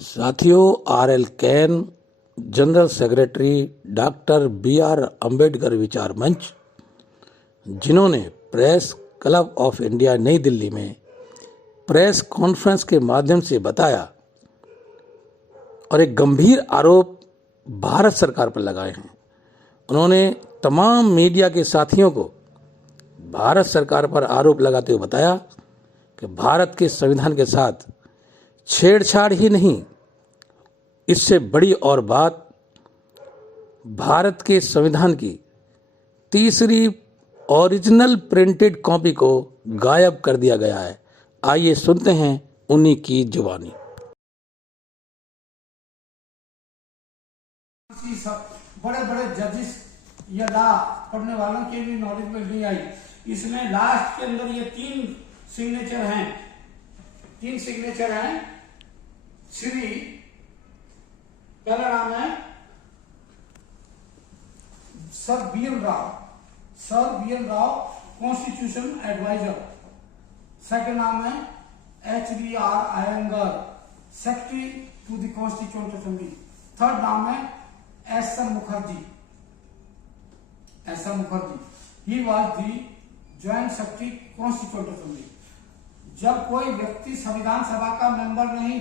साथियों, R L. Kain, general secretary doctor B R. Ambedkar विचार मंच, जिन्होंने प्रेस क्लब ऑफ इंडिया नई दिल्ली में प्रेस कॉन्फ्रेंस के माध्यम से बताया और एक गंभीर आरोप भारत सरकार पर लगाए हैं। उन्होंने तमाम मीडिया के साथियों को भारत सरकार पर आरोप लगाते हुए बताया कि भारत के संविधान के साथ छेड़छाड़ ही नहीं, इससे बड़ी और बात, भारत के संविधान की तीसरी ओरिजिनल प्रिंटेड कॉपी को गायब कर दिया गया है। आइए सुनते हैं उन्हीं की जुबानी। बड़े बड़े जजेस या लॉ पढ़ने वालों के भी नॉलेज में नहीं आई। इसमें लास्ट के अंदर ये तीन सिग्नेचर हैं। श्री, पहला नाम है sir B N. Rau, constitution adviser. Second नाम है H.B.R. Iyengar, secretary to the constituent assembly. Third नाम है S M. Mukherjee. He was the joint secretary constituent assembly. जब कोई व्यक्ति संविधान सभा का मेंबर नहीं,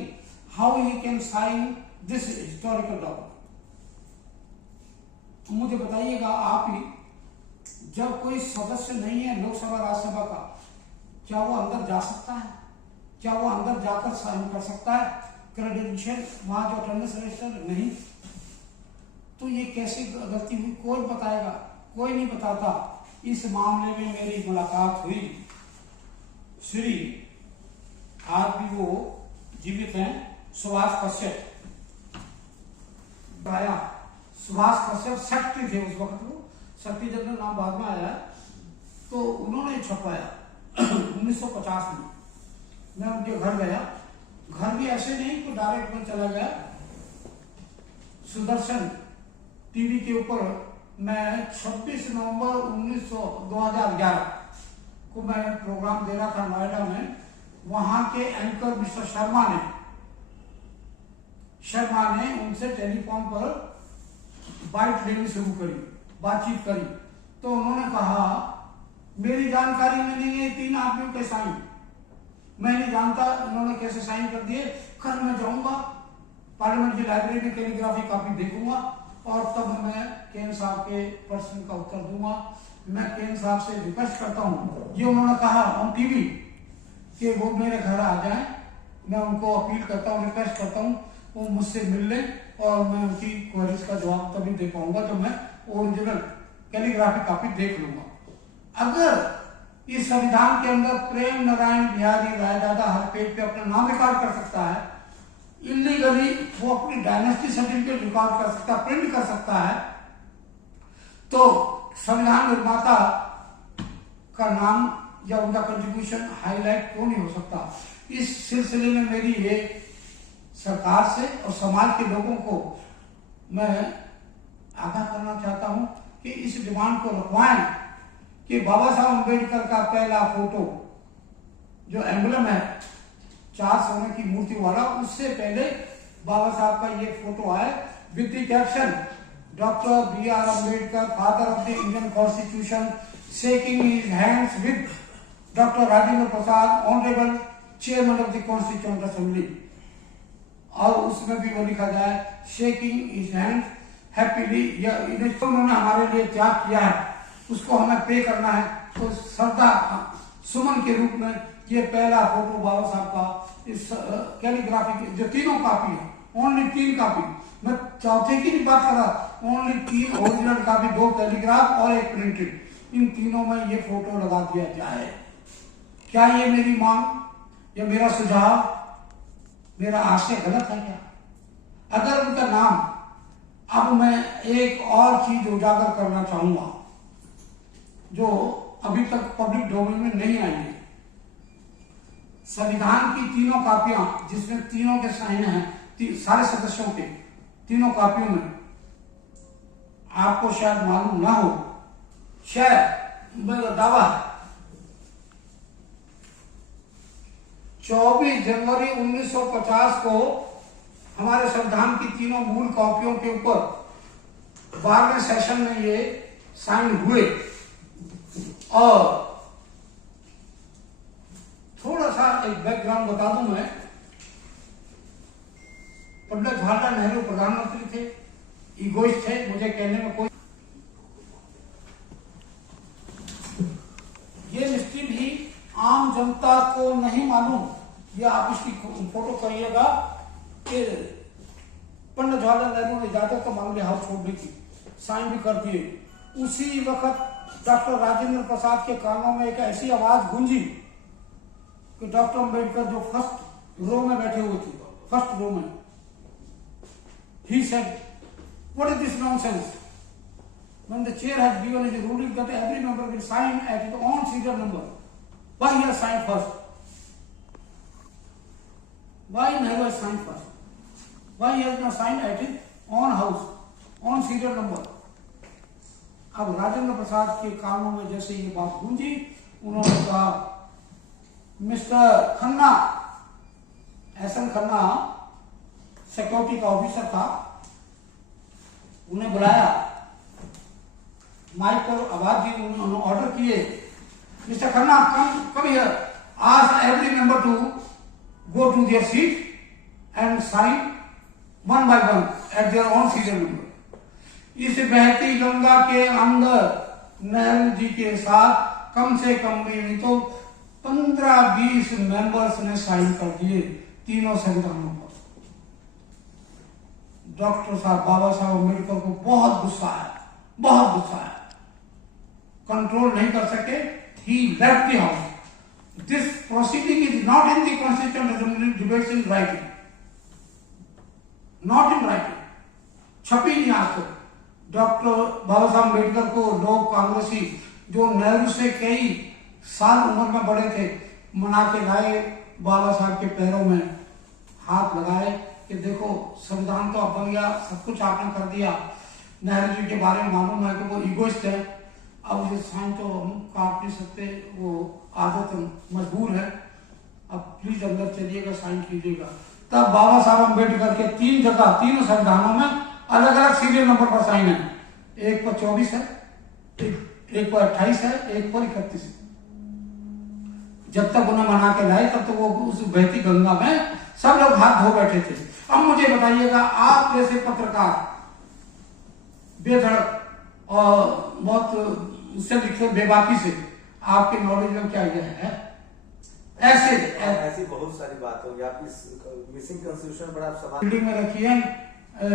how he can sign this historical document? मुझे बताइएगा आप ही, जब कोई सदस्य नहीं है लोकसभा राज्यसभा का, क्या वो अंदर जा सकता है? क्या वो अंदर जाकर साइन कर सकता है? क्रेडेंशियल वहां जो अटेंडेंस रजिस्टर नहीं, तो ये कैसे गलती हुई? कौन बताएगा? कोई नहीं बताता। इस मामले में मेरी मुलाकात हुई। श्री, आज भी वो जीवित हैं, सुभाष कश्यप। सुभाष कश्यप सेक्रेटरी थे उस वक्त, वो सेक्रेटरी जनरल नाम बाद में आया, तो उन्होंने छपवाया 1950 में। मैं उनके घर गया, घर भी ऐसे नहीं कि डायरेक्ट में चला गया। सुदर्शन टीवी के ऊपर मैं 26 नवंबर 2011 को मैं प्रोग्राम दे रहा था नोएडा में। वहां के एंकर मिस्टर शर्मा ने उनसे टेलीफोन पर बाइट लेनी शुरू करी, बातचीत करी। तो उन्होंने कहा, मेरी जानकारी में नहीं है तीन आदमियों के साइन, मैं नहीं जानता उन्होंने कैसे साइन कर दिए। कल मैं जाऊंगा पार्लियामेंट की लाइब्रेरी में, कैलीग्राफी कॉपी देखूंगा और तब मैं केन साहब के प्रश्न का उत्तर दूंगा। मैं केन साहब से रिक्वेस्ट करता हूं, ये उन्होंने कहा ऑन टीवी, कि वो मेरे घर आ जाएं। मैं उनको अपील करता हूं, रिक्वेस्ट करता हूं, वो मुझसे मिल लें और मैं उनकी क्वेरीज का जवाब तभी दे पाऊंगा जब मैं ओरिजिनल कैलीग्राफी कॉपी देख लूंगा। अगर इस संविधान के अंदर प्रेम नारायण बिहारी रायदादा हर पेज पे अपना नाम रिकॉर्ड कर सकता है, इलीगली वो अपनी डायनेस्टी सर्टिफिकेट रिकॉर्ड कर सकता है, प्रिंट कर सकता है, तो संविधान निर्माता का नाम या उनका कंट्रीब्यूशन हाईलाइट क्यों नहीं हो सकता? इस सिलसिले में मेरी ये सरकार से और समाज के लोगों को मैं आगाह करना चाहता हूं कि इस डिमांड को रखवाएं कि बाबा साहब अम्बेडकर का पहला फोटो जो एम्बलम है 4 सोने की मूर्ति वाला, उससे पहले बाबा साहब का ये फोटो आए with the caption doctor B R. Ambedkar, father of the Indian constitution, shaking his hands with doctor Rajendra Prasad, honourable chairman of the constituent assembly. और उसमें भी वो लिखा जाए शेकिंग हिज हैंड हैप्पीली। उन्होंने हमारे लिए त्याग किया है, उसको हमें पे करना है, तो श्रद्धा सुमन के रूप में ये पहला फोटो बाबा साहब का इस कैलीग्राफी की जो तीनों कॉपी है, ओनली 3 कॉपी, मैं चौथे की नहीं बात कर रहा, ओनली 3 ओरिजिनल कॉपी, 2 कैलीग्राफ और 1 प्रिंटेड, इन तीनों में ये फोटो लगा दिया जाए। क्या ये मेरी मांग या मेरा सुझाव, मेरा आशय गलत है क्या? अगर उनका नाम, अब मैं एक और चीज उजागर करना चाहूंगा जो अभी तक पब्लिक डोमेन में नहीं आई है। संविधान की तीनों कॉपियां जिसमें तीनों के साइन हैं, सारे सदस्यों के तीनों कॉपियों में, आपको शायद मालूम ना हो, शायद मेरा दावा है, 24 जनवरी 1950 को हमारे संविधान की तीनों मूल कॉपियों के ऊपर 12वें सेशन में ये साइन हुए। और थोड़ा सा एक बैकग्राउंड बता दूं मैं, पंडित जवाहरलाल नेहरू प्रधानमंत्री थे, इगोइस्ट थे, मुझे कहने में कोई, ये निश्चित ही आम जनता को नहीं मालूम, ये आप इसकी फोटो करिएगा कि पंडित जवाहरलाल नेहरू ने इजाजत तो मांग लिया हाउस छोड़ने की, साइन भी कर दिए। उसी वक्त डॉक्टर राजेंद्र प्रसाद के कानों में एक ऐसी आवाज गूंजी कि डॉक्टर अम्बेडकर जो फर्स्ट रो में बैठे हुए थे, फर्स्ट रो में, he said, what is this nonsense? When the chair has given his ruling that every member will sign at his own serial number, why he has signed first? Why Nehru has signed first? Why he has not signed at his own house, own serial number? अब राजेंद्र प्रसाद के कानों में जैसे ये बात गूंजी, उन्होंने कहा, mister Khanna, S N Khanna security का ऑफिसर था, उन्हें बुलाया, माइक पर आवाज दी, उन्होंने ऑर्डर किए, mister Khanna come here, ask every member to go to their seat and sign one by one at their own serial number. इस बहती गंगा के अंदर नेहरू जी के साथ कम से कम भी नहीं तो 15-20 मेंबर्स ने साइन कर दिए तीनों संविधानों पर। डॉक्टर साहब बाबा साहब अम्बेडकर को बहुत गुस्सा आया, बहुत गुस्सा आया, कंट्रोल नहीं कर सके, he left the house. This proceeding is not in the constituent assembly debates in writing, not in writing, छपी नहीं आज तक। डॉक्टर बाबा साहब अम्बेडकर को लोग कांग्रेसी जो नेहरू से कई साल उम्र में बड़े थे, मना के लाए, बाबा साहब के पैरों में हाथ लगाए कि देखो संविधान तो अब बन गया, सब कुछ आपने कर दिया, नेहरू जी के बारे में मालूम है कि वो इगोइस्ट है, अब ये साइन तो हम काट नहीं सकते, वो आदत मजबूर है, अब प्लीज अंदर चलिएगा, साइन कीजिएगा। तब बाबा साहब अम्बेडकर के 3 जगह, तीनों संविधानों में अलग अलग सीरियल नंबर पर साइन है, एक पर 24 है, एक पर 28 है, एक पर 31 है। जब तक उन्हें मना के लाए तब तो वो उस बहती गंगा में सब लोग हाथ धो बैठे थे। अब मुझे बताइएगा, आप जैसे पत्रकार बेधड़क और बहुत उससे लिखते बेबाकी से, आपके नॉलेज में क्या यह है? ऐसी बहुत सारी बात होगी, आप इस मिसिंग कॉन्स्टिट्यूशन पर आप सवाल बिल्डिंग में रखी है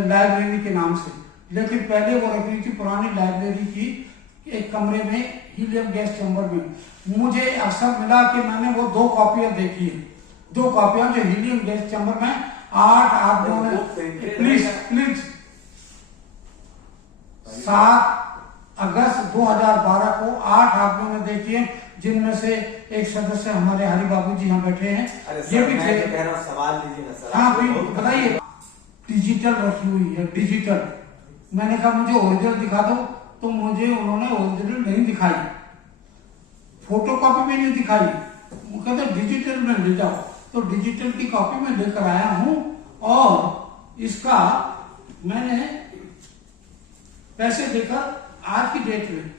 लाइब्रेरी के नाम से, लेकिन पहले वो रखी थी पुरानी लाइब्रेरी की एक कमरे में, हीलियम गैस चैम्बर में। मुझे अक्सर मिला कि मैंने वो 2 कॉपियां देखी है, 2 कॉपियां जो हीलियम गैस चैम्बर में 8 आदमियों ने, प्लीज 7 अगस्त 2012 को 8 आदमियों ने देखी है, जिनमें से एक सदस्य हमारे हरि बाबू जी यहाँ बैठे हैं, ये भी थे। सवाल लीजिए ना सर। हाँ बताइए। डिजिटल रखी हुई है, डिजिटल। मैंने कहा मुझे ओरिजिनल दिखा दो, तो मुझे उन्होंने ओरिजिनल नहीं दिखाई, फोटो कॉपी में नहीं दिखाई, वो कहते डिजिटल में ले जाओ, तो डिजिटल की कॉपी में लेकर आया हूं, और इसका मैंने पैसे देकर आज की डेट में